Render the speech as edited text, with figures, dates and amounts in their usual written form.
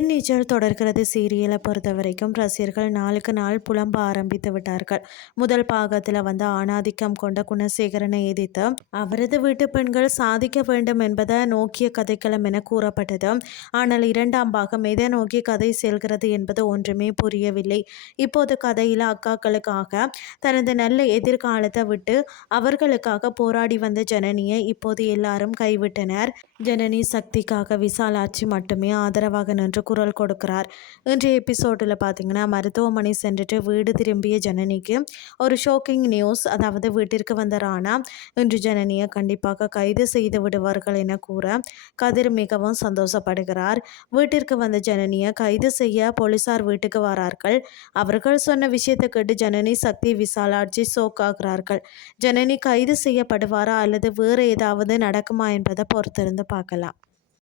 எதிர்நீச்சல் தொடர்கிறது சீரியலை பொறுத்த வரைக்கும் ரசிகர்கள் நாளுக்கு நாள் புலம்ப ஆரம்பித்து விட்டார்கள். முதல் பாகத்தில் ஆணாதிக்கம் கொண்ட குணசேகரனை எதிர்த்து அவரது வீட்டு பெண்கள் சாதிக்க வேண்டும் என்பதை நோக்கிய கதைக்களம் என கூறப்பட்டது. ஆனால் இரண்டாம் பாகம் எதை நோக்கி கதை செல்கிறது என்பது ஒன்றுமே புரியவில்லை. இப்போது கதையில் அக்காக்களுக்காக தனது நல்ல எதிர்காலத்தை விட்டு அவர்களுக்காக போராடி வந்த ஜனனியை இப்போது எல்லாரும் கைவிட்டனர். ஜனனி சக்திக்காக விசாலாட்சி மட்டுமே ஆதரவாக நின்று குரல் கொடுக்கிறார். இன்றைய எபிசோடில் பார்த்தீங்கன்னா மருத்துவமனை சென்றுட்டு வீடு திரும்பிய ஜனனிக்கு ஒரு ஷோக்கிங் நியூஸ். அதாவது வீட்டிற்கு வந்த ராணா இன்று ஜனனியை கண்டிப்பாக கைது செய்து விடுவார்கள் என கூற கதிர் மிகவும் சந்தோஷப்படுகிறார். வீட்டிற்கு வந்த ஜனனியை கைது செய்ய போலீசார் வீட்டுக்கு வரார்கள். அவர்கள் சொன்ன விஷயத்தை கேட்டு ஜனனி சக்தி விசாலாட்சி சோக்காகிறார்கள். ஜனனி கைது செய்யப்படுவாரா அல்லது வேறு ஏதாவது நடக்குமா என்பதை பொறுத்திருந்து பார்க்கலாம்.